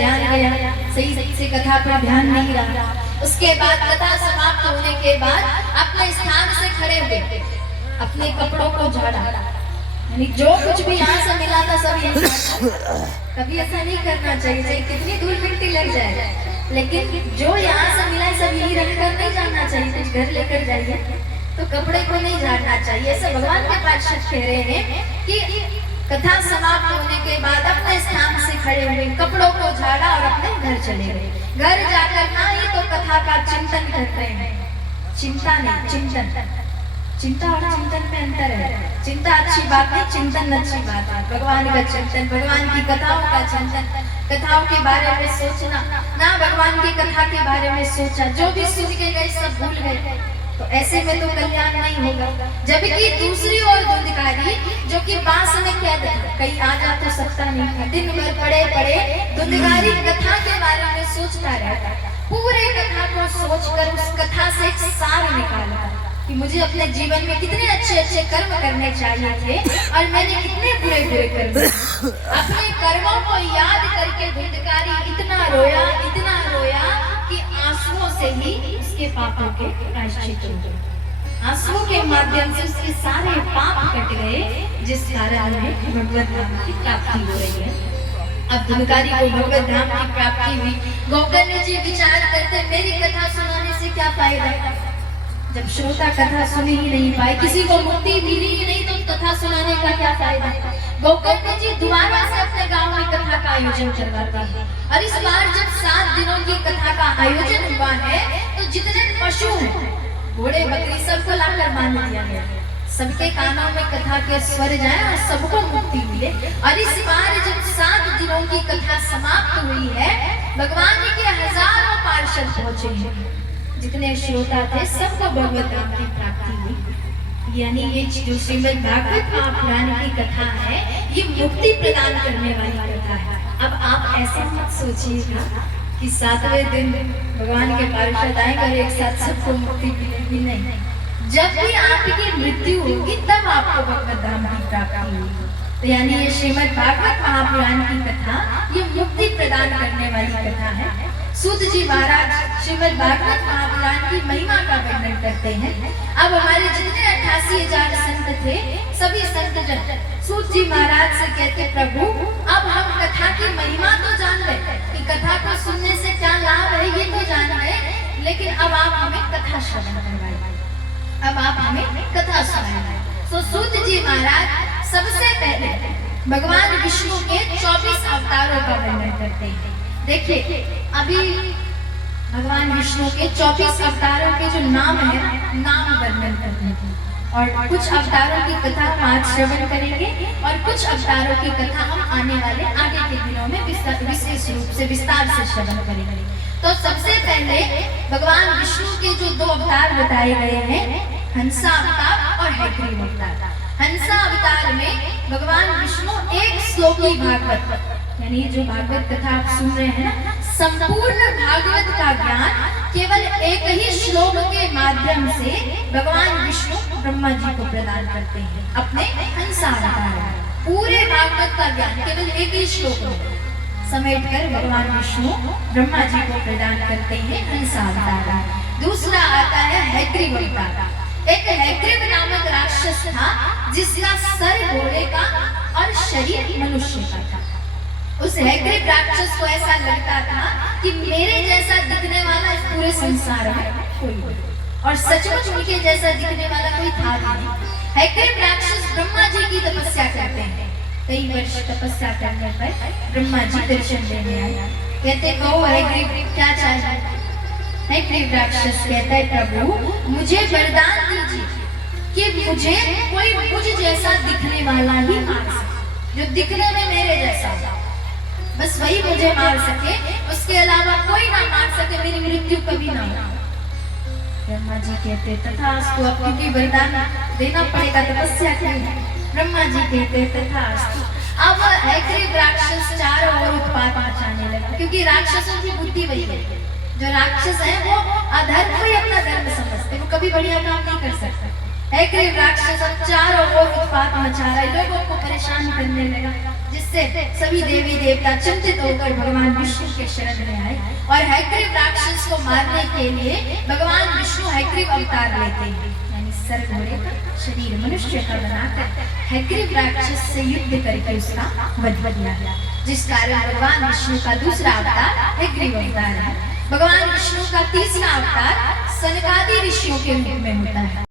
ध्यान गया, सही से कथा पर ध्यान नहीं रहा। उसके बाद कथा समाप्त होने के बाद अपने स्थान से खड़े हुए, अपने कपड़ों को झाड़ा, यानी जो कुछ भी यहाँ से मिला था सब यहीं। कभी ऐसा नहीं करना चाहिए, चाहे कितनी दूर मिट्टी लग जाए, लेकिन जो यहाँ से मिला सब यहीं रखकर नहीं जाना चाहिए। कुछ घर लेकर जाइए तो कपड़े को नहीं झाड़ना चाहिए। ऐसे भगवान के पार्षद कह रहे हैं कि कथा समाप्त होने के बाद अपने स्थान से खड़े हुए, कपड़ों को झाड़ा और अपने घर चले गए। घर जाकर ना ही तो कथा का चिंतन कर रहे हैं, चिंता नहीं, चिंतन। चिंता और चिंतन में अंतर है। चिंता अच्छी बात है, चिंतन अच्छी बात है। भगवान का चिंतन, भगवान की कथाओं का चिंतन, कथाओं के बारे में सोचना, ना भगवान की कथा के बारे में सोचा, जो भी सुन के गए सब भूल गए, तो ऐसे में तो कल्याण नहीं होगा। जबकि दूसरी ओर धुंधकारी जो कि बांस में कैद है, कहीं आ जा तो सकता नहीं था, दिन भर पड़े पड़े धुंधकारी कथा के बारे में सोचता रहता, पूरे कथा को सोचकर उस कथा से एक सार निकाला कि मुझे अपने जीवन में कितने अच्छे अच्छे कर्म करने चाहिए थे और मैंने कितने बुरे बुरे कर्म। अपने कर्मों को याद करके धुंधकारी इतना रोया कि आंसुओं से ही उसके पापों के प्रायश्चित हो गए। आंसुओं के माध्यम से उसके सारे पाप कट गए, जिस कारण में भगवत धाम की प्राप्ति हो रही है। अब धुंधकारी को भगवत धाम की प्राप्ति हुई। गोकर्ण जी विचार करते, मेरी कथा सुनाने से क्या फायदा, जब श्रोता कथा सुन ही नहीं पाए, किसी को मुक्ति मिली ही नहीं, तो कथा सुनाने का क्या फायदा। गोकर्ण जी दोबारा से अपने गांव में कथा का आयोजन करवाते हैं और इस बार जब 7 दिनों की कथा का आयोजन हुआ है तो जितने पशु हैं, घोड़े बकरी सबको लाकर बांध दिया गया, सबके कानों में कथा के स्वर जाए और सबको मुक्ति मिले। और इस बार जब 7 दिनों की कथा समाप्त हुई है, भगवान के हजारों पार्षद पहुंचे हैं, जितने श्रोता थे सबको भगवत धाम की प्राप्ति हुई। यानी ये जो श्रीमद् भागवत महापुराण की कथा है, ये मुक्ति प्रदान करने वाली कथा है। अब आप ऐसा मत सोचिएगा कि 7वें दिन भगवान के पार्षद आएंगे और एक साथ सबको मुक्ति मिलेगी, नहीं। जब भी आपकी मृत्यु होगी तब आपको भगवत धाम की प्राप्ति होगी। तो यानी ये श्रीमद् भागवत महापुराण की कथा ये मुक्ति प्रदान करने वाली कथा है। सूत जी महाराज श्रीमद् भागवत महापुराण की महिमा का वर्णन करते हैं। अब हमारे जितने 88,000 संत थे, सभी संत जन सूत जी महाराज से कहते, प्रभु अब हम कथा की महिमा तो जान गए कि कथा को सुनने से क्या लाभ है, ये तो जान गए, लेकिन अब आप हमें कथा श्रवण करवाइए, अब आप हमें कथा सुनाइए। तो सूत जी महाराज सबसे पहले भगवान विष्णु के 24 अवतारों का वर्णन करते हैं। देखिए, अभी भगवान विष्णु के 24 अवतारों के जो नाम है, नाम वर्णन करने हैं और कुछ अवतारों की कथा हम आज श्रवण करेंगे और कुछ अवतारों की कथा हम आने वाले आगे के दिनों में विशेष रूप से विस्तार से श्रवण करेंगे। तो सबसे पहले भगवान विष्णु के जो 2 अवतार बताए गए हैं, हंसा अवतार और हैग्रीव अवतार। हंसा अवतार में भगवान विष्णु एक श्लोकी भागवत, यानी जो भागवत कथा आप सुन रहे हैं ना, संपूर्ण भागवत का ज्ञान केवल एक ही श्लोक के माध्यम से भगवान विष्णु ब्रह्मा जी को प्रदान करते हैं। अपने हंसा अवतार पूरे भागवत का ज्ञान केवल एक ही श्लोक में समेटकर भगवान विष्णु ब्रह्मा जी को प्रदान करते हैं, हंसा अवतार। दूसरा आता है हैग्रीव अवतार। एक हैग्रीव नामक राक्षस था जिसका सर घोड़े का और शरीर मनुष्य का था। उस हैग्रीव राक्षस को ऐसा लगता था कि मेरे जैसा दिखने वाला इस पूरे संसार में कोई नहीं, और सचमुच उनके जैसा दिखने वाला कोई था नहीं। हैग्रीव राक्षस ब्रह्मा जी की तपस्या करते हैं। कई वर्ष तपस्या करने पर ब्रह्मा जी दर्शन देने आए। कहते, कहो हैग्रीव क्या चाहिए। हैग्रीव राक्षस कहता है, प्रभु मुझे वरदान दीजिए कि मुझे कोई मुझ जैसा दिखने वाला ही मार सके, जो दिखने में मेरे जैसा हो, बस वही मुझे मार सके, उसके अलावा कोई ना मार सके, मेरी मृत्यु कभी ना हो। ब्रह्मा जी कहते, तथास्तु, अब क्योंकि वरदान देना पड़ेगा, तपस्या करें। ब्रह्मा जी कहते, तथास्तु। अब हैग्रीव राक्षस चारों ओर उत्पात मचाने लगा, क्योंकि राक्षसों की बुद्धि वही है। जो राक्षस है वो अधर्म को ही अपना धर्म समझते, वो कभी बढ़िया काम नहीं कर सकता। हैग्रीव राक्षस अब चारों ओर उत्पात मचा रहा है, लोगों को परेशान करने लगा। जिससे सभी देवी देवता चिंतित होकर भगवान विष्णु के शरण में आए और हैग्रीव राक्षस को मारने के लिए भगवान विष्णु हैग्रीव अवतार लेते हैं, यानी सर घोड़े का शरीर मनुष्य का बनाकर हैग्रीव राक्षस से युद्ध करके उसका वध किया, जिस कारण भगवान विष्णु का दूसरा अवतार हैग्रीव अवतार है। भगवान विष्णु का तीसरा अवतार सनकादि ऋषियों के रूप में होता है।